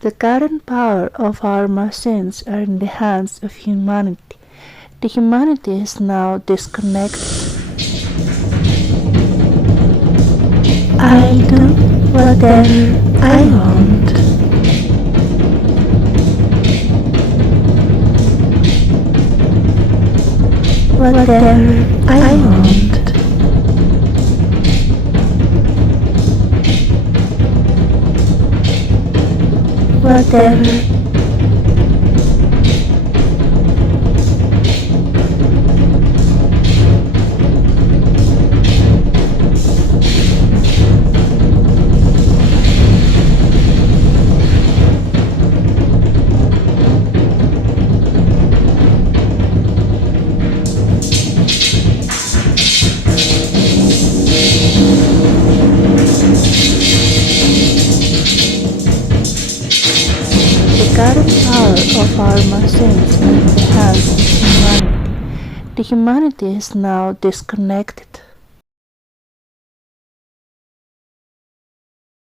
The current power of our machines are in the hands of humanity. The humanity is now disconnected. I do whatever I want. Whatever I want. Whatever. The current power of our machines are in the hands of humanity. The humanity is now disconnected.